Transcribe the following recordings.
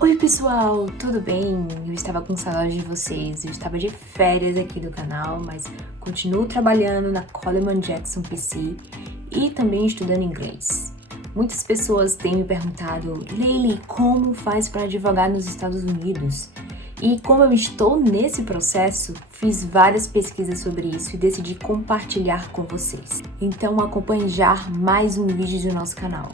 Oi pessoal, tudo bem? Eu estava com saudade de vocês, eu estava de férias aqui do canal, mas continuo trabalhando na Coleman Jackson PC e também estudando inglês. Muitas pessoas têm me perguntado, Leili, como faz para advogar nos Estados Unidos? E como eu estou nesse processo, fiz várias pesquisas sobre isso e decidi compartilhar com vocês. Então acompanhe já mais um vídeo do nosso canal.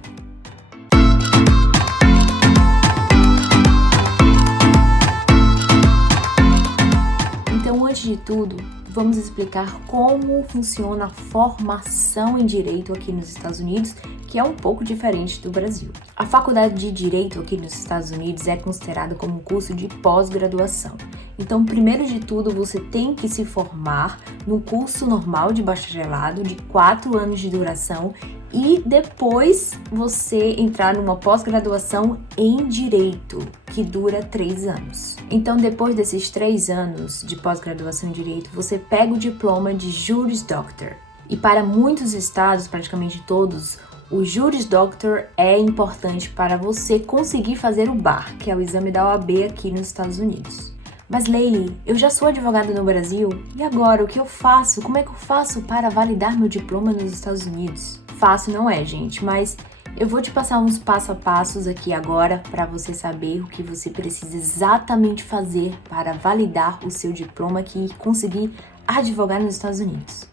Então, antes de tudo, vamos explicar como funciona a formação em Direito aqui nos Estados Unidos, que é um pouco diferente do Brasil. A Faculdade de Direito aqui nos Estados Unidos é considerada como um curso de pós-graduação. Então, primeiro de tudo, você tem que se formar no curso normal de bacharelado de 4 anos de duração e depois você entrar numa pós-graduação em Direito, que dura 3 anos. Então, depois desses 3 anos de pós-graduação em Direito, você pega o diploma de Juris Doctor. E para muitos estados, praticamente todos, o Juris Doctor é importante para você conseguir fazer o BAR, que é o exame da OAB aqui nos Estados Unidos. Mas Leili, eu já sou advogada no Brasil, e agora o que eu faço? Como é que eu faço para validar meu diploma nos Estados Unidos? Fácil não é, gente, mas eu vou te passar uns passo a passos aqui agora para você saber o que você precisa exatamente fazer para validar o seu diploma aqui e conseguir advogar nos Estados Unidos.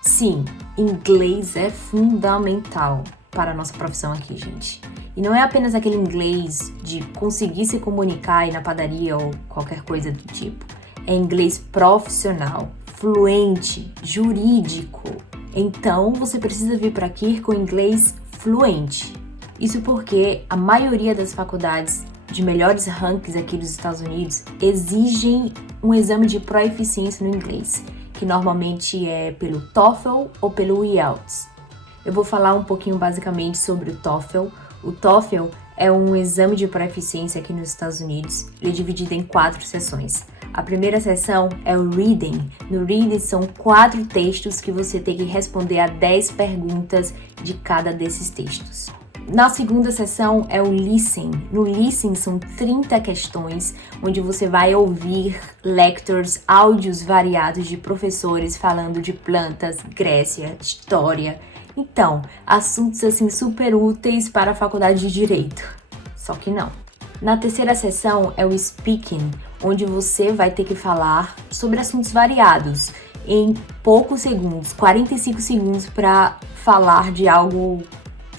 Sim, inglês é fundamental para a nossa profissão aqui, gente. E não é apenas aquele inglês de conseguir se comunicar aí na padaria ou qualquer coisa do tipo. É inglês profissional, fluente, jurídico. Então, você precisa vir para aqui com inglês fluente. Isso porque a maioria das faculdades de melhores rankings aqui dos Estados Unidos exigem um exame de proeficiência no inglês, que normalmente é pelo TOEFL ou pelo IELTS. Eu vou falar um pouquinho basicamente sobre o TOEFL. O TOEFL é um exame de proeficiência aqui nos Estados Unidos. Ele é dividido em 4 sessões. A primeira sessão é o Reading. No Reading são 4 textos que você tem que responder a 10 perguntas de cada desses textos. Na segunda sessão é o Listening. No Listening são 30 questões, onde você vai ouvir lectures, áudios variados de professores falando de plantas, Grécia, história. Então, assuntos assim super úteis para a faculdade de Direito. Só que não. Na terceira sessão é o Speaking, onde você vai ter que falar sobre assuntos variados em poucos segundos, 45 segundos para falar de algo,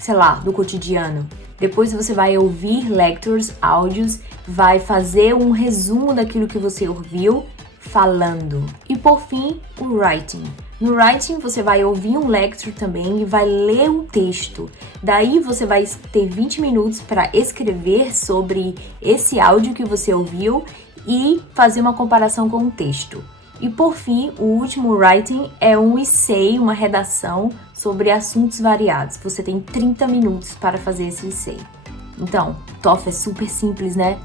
sei lá, do cotidiano. Depois você vai ouvir lectures, áudios, vai fazer um resumo daquilo que você ouviu falando. E por fim, o Writing. No Writing, você vai ouvir um lecture também e vai ler um texto. Daí, você vai ter 20 minutos para escrever sobre esse áudio que você ouviu e fazer uma comparação com o texto. E por fim, o último Writing é um essay, uma redação sobre assuntos variados. Você tem 30 minutos para fazer esse essay. Então, TOEFL é super simples, né?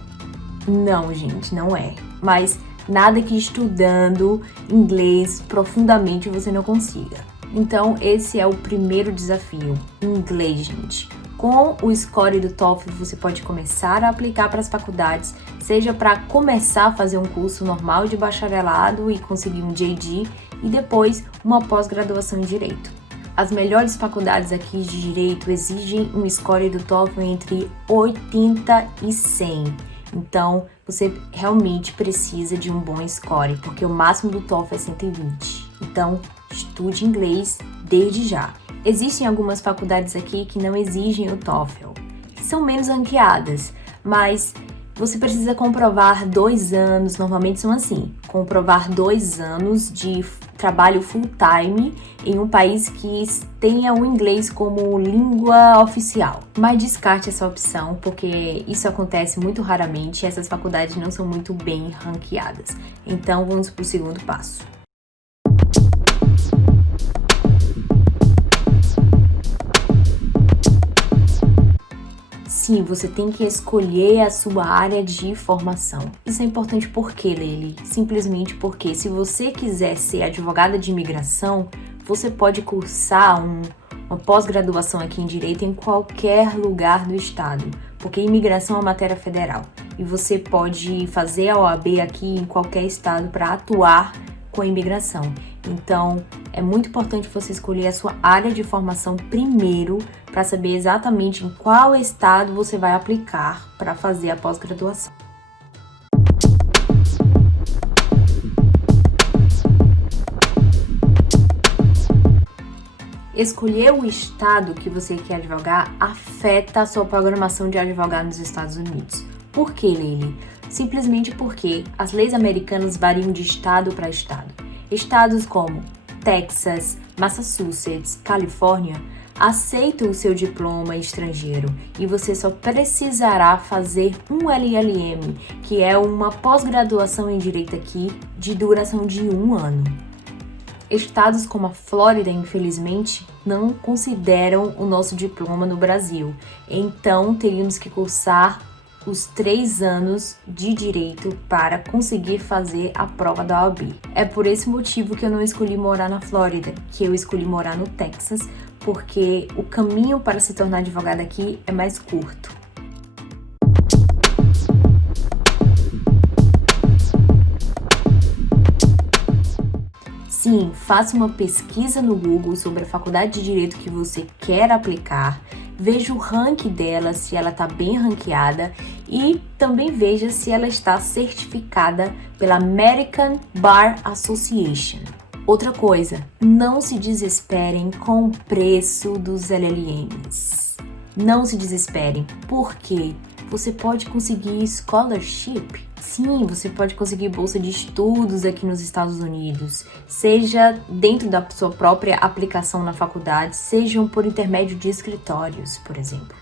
Não, gente, não é. Mas nada que estudando inglês profundamente você não consiga. Então, esse é o primeiro desafio, inglês, gente. Com o score do TOEFL, você pode começar a aplicar para as faculdades, seja para começar a fazer um curso normal de bacharelado e conseguir um JD, e depois uma pós-graduação em Direito. As melhores faculdades aqui de Direito exigem um score do TOEFL entre 80 e 100. Então, você realmente precisa de um bom score, porque o máximo do TOEFL é 120. Então, estude inglês desde já. Existem algumas faculdades aqui que não exigem o TOEFL, que são menos ranqueadas, mas você precisa comprovar 2 anos, normalmente são assim, comprovar 2 anos de trabalho full-time em um país que tenha o inglês como língua oficial. Mas descarte essa opção, porque isso acontece muito raramente e essas faculdades não são muito bem ranqueadas. Então, vamos para o segundo passo. Sim, você tem que escolher a sua área de formação. Isso é importante por quê, Leili? Simplesmente porque se você quiser ser advogada de imigração, você pode cursar uma pós-graduação aqui em Direito em qualquer lugar do estado, porque imigração é matéria federal e você pode fazer a OAB aqui em qualquer estado para atuar com a imigração. Então, é muito importante você escolher a sua área de formação primeiro para saber exatamente em qual estado você vai aplicar para fazer a pós-graduação. Escolher o estado que você quer advogar afeta a sua programação de advogar nos Estados Unidos. Por que, Leile? Simplesmente porque as leis americanas variam de estado para estado. Estados como Texas, Massachusetts, Califórnia aceitam o seu diploma estrangeiro e você só precisará fazer um LLM, que é uma pós-graduação em Direito aqui de duração de 1 ano. Estados como a Flórida, infelizmente, não consideram o nosso diploma no Brasil, então teríamos que cursar os 3 anos de direito para conseguir fazer a prova da OAB. É por esse motivo que eu não escolhi morar na Flórida, que eu escolhi morar no Texas, porque o caminho para se tornar advogada aqui é mais curto. Sim, faça uma pesquisa no Google sobre a faculdade de Direito que você quer aplicar, veja o ranking dela, se ela está bem ranqueada e também veja se ela está certificada pela American Bar Association. Outra coisa, não se desesperem com o preço dos LLMs. Não se desesperem, porque você pode conseguir scholarship. Sim, você pode conseguir bolsa de estudos aqui nos Estados Unidos, seja dentro da sua própria aplicação na faculdade, sejam por intermédio de escritórios, por exemplo.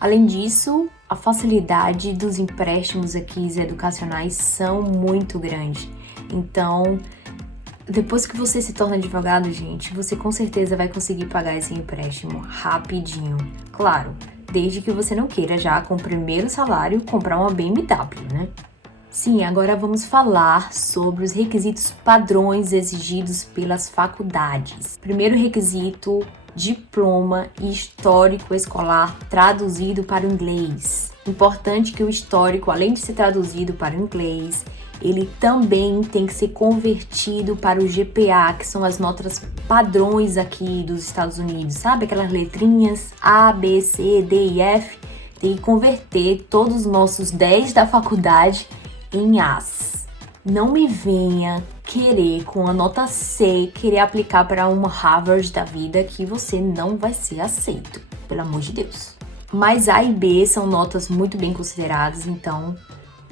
Além disso, a facilidade dos empréstimos aqui educacionais são muito grande. Então, depois que você se torna advogado, gente, você com certeza vai conseguir pagar esse empréstimo rapidinho. Claro, desde que você não queira já com o primeiro salário comprar uma BMW, né? Sim, agora vamos falar sobre os requisitos padrões exigidos pelas faculdades. Primeiro requisito, diploma e histórico escolar traduzido para o inglês. Importante que o histórico, além de ser traduzido para o inglês, ele também tem que ser convertido para o GPA, que são as notas padrões aqui dos Estados Unidos. Sabe aquelas letrinhas A, B, C, D e F? Tem que converter todos os nossos 10 da faculdade em As. Não me venha querer com a nota C, querer aplicar para uma Harvard da vida que você não vai ser aceito, pelo amor de Deus. Mas A e B são notas muito bem consideradas, então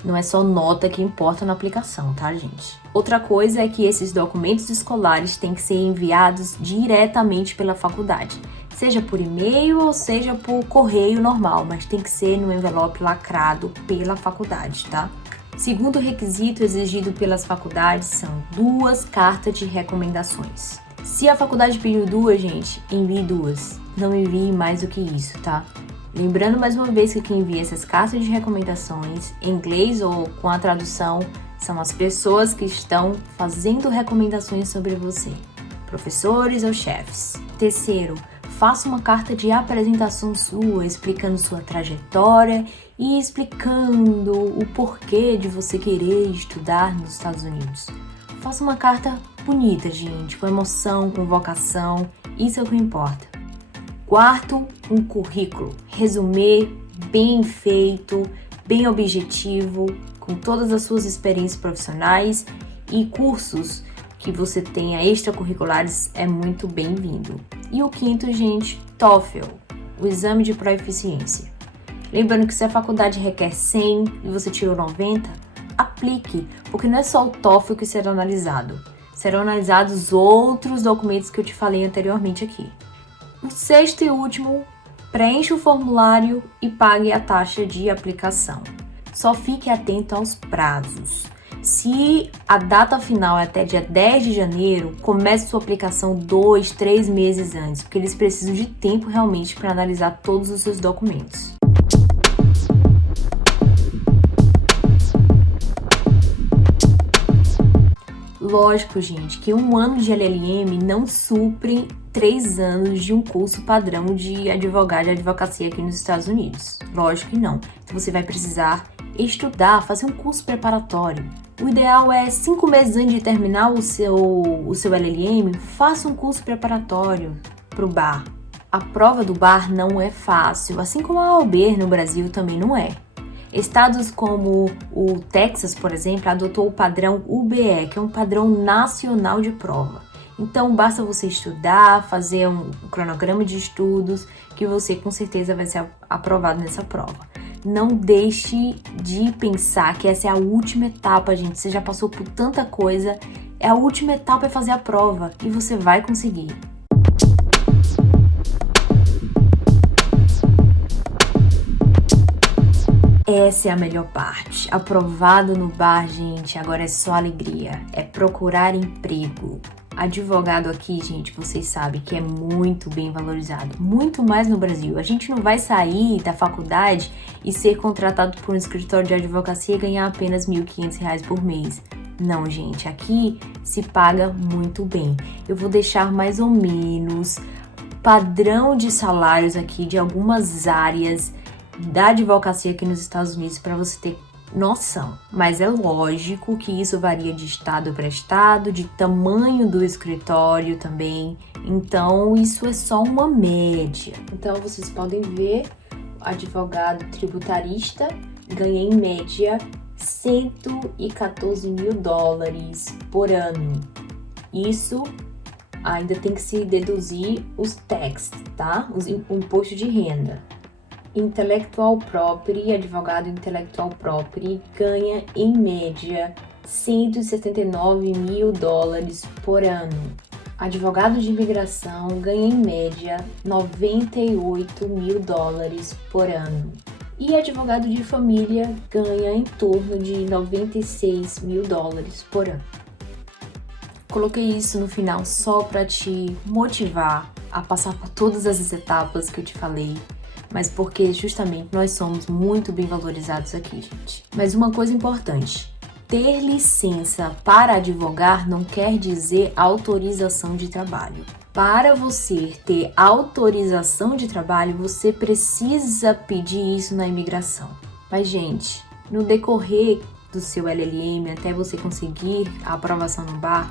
não é só nota que importa na aplicação, tá, gente? Outra coisa é que esses documentos escolares têm que ser enviados diretamente pela faculdade, seja por e-mail ou seja por correio normal, mas tem que ser no envelope lacrado pela faculdade, tá? Segundo requisito exigido pelas faculdades são 2 cartas de recomendações. Se a faculdade pediu 2, gente, envie 2. Não envie mais do que isso, tá? Lembrando mais uma vez que quem envia essas cartas de recomendações, em inglês ou com a tradução, são as pessoas que estão fazendo recomendações sobre você, professores ou chefes. Terceiro, faça uma carta de apresentação sua, explicando sua trajetória e explicando o porquê de você querer estudar nos Estados Unidos. Faça uma carta bonita, gente, com emoção, com vocação, isso é o que importa. Quarto, um currículo. Resumê, bem feito, bem objetivo, com todas as suas experiências profissionais e cursos que você tenha extracurriculares é muito bem-vindo. E o quinto, gente, TOEFL, o exame de proficiência. Lembrando que se a faculdade requer 100 e você tirou 90, aplique, porque não é só o TOEFL que será analisado. Serão analisados outros documentos que eu te falei anteriormente aqui. O sexto e último, preencha o formulário e pague a taxa de aplicação. Só fique atento aos prazos. Se a data final é até dia 10 de janeiro, comece sua aplicação 2, 3 meses antes, porque eles precisam de tempo realmente para analisar todos os seus documentos. lógico, gente, que 1 ano de LLM não supre 3 anos de um curso padrão de advogado e advocacia aqui nos Estados Unidos. Lógico que não. Então você vai precisar estudar, fazer um curso preparatório. O ideal é 5 meses antes de terminar o seu LLM, faça um curso preparatório para o bar. A prova do bar não é fácil, assim como a OAB no Brasil também não é. Estados como o Texas, por exemplo, adotou o padrão UBE, que é um padrão nacional de prova. Então, basta você estudar, fazer um cronograma de estudos, que você com certeza vai ser aprovado nessa prova. Não deixe de pensar que essa é a última etapa, gente. Você já passou por tanta coisa, a última etapa é fazer a prova e você vai conseguir. Essa é a melhor parte. Aprovado no bar, gente, agora é só alegria. É procurar emprego. Advogado aqui, gente, vocês sabem que é muito bem valorizado. Muito mais no Brasil. A gente não vai sair da faculdade e ser contratado por um escritório de advocacia e ganhar apenas R$ 1.500 por mês. Não, gente, aqui se paga muito bem. Eu vou deixar mais ou menos padrão de salários aqui de algumas áreas da advocacia aqui nos Estados Unidos para você ter noção. Mas é lógico que isso varia de estado para estado, de tamanho do escritório também. Então, isso é só uma média. Então, vocês podem ver, advogado tributarista ganha em média $114 mil por ano. Isso ainda tem que se deduzir os taxes, tá? O imposto de renda. Intellectual Property, advogado Intellectual Property, ganha em média $179 mil por ano. Advogado de imigração ganha em média $98 mil por ano. E advogado de família ganha em torno de $96 mil por ano. Coloquei isso no final só para te motivar a passar por todas as etapas que eu te falei, mas porque justamente nós somos muito bem valorizados aqui, gente. Mas uma coisa importante, ter licença para advogar não quer dizer autorização de trabalho. Para você ter autorização de trabalho, você precisa pedir isso na imigração. Mas, gente, no decorrer do seu LLM, até você conseguir a aprovação no bar,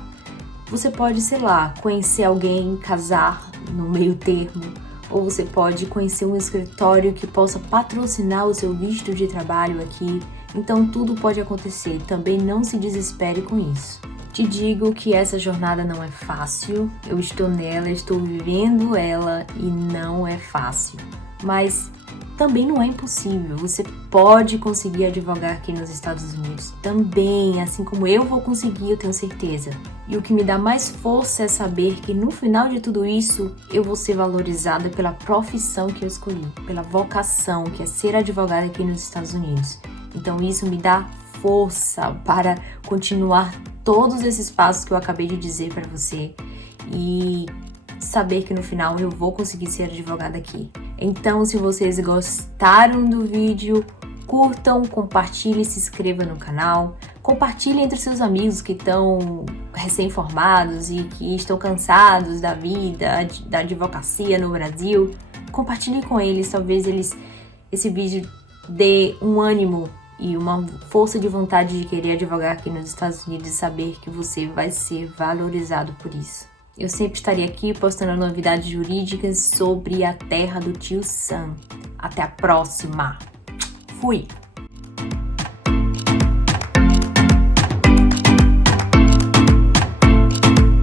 você pode, sei lá, conhecer alguém, casar no meio termo, ou você pode conhecer um escritório que possa patrocinar o seu visto de trabalho aqui. Então tudo pode acontecer, também não se desespere com isso. Te digo que essa jornada não é fácil, eu estou nela, estou vivendo ela e não é fácil. Mas também não é impossível, você pode conseguir advogar aqui nos Estados Unidos também, assim como eu vou conseguir, eu tenho certeza. E o que me dá mais força é saber que no final de tudo isso, eu vou ser valorizada pela profissão que eu escolhi, pela vocação que é ser advogada aqui nos Estados Unidos. Então isso me dá força para continuar todos esses passos que eu acabei de dizer para você e saber que no final eu vou conseguir ser advogada aqui. Então, se vocês gostaram do vídeo, curtam, compartilhem, se inscrevam no canal, compartilhem entre seus amigos que estão recém-formados e que estão cansados da vida, da advocacia no Brasil. Compartilhem com eles, talvez esse vídeo dê um ânimo e uma força de vontade de querer advogar aqui nos Estados Unidos e saber que você vai ser valorizado por isso. Eu sempre estarei aqui postando novidades jurídicas sobre a terra do tio Sam. Até a próxima. Fui!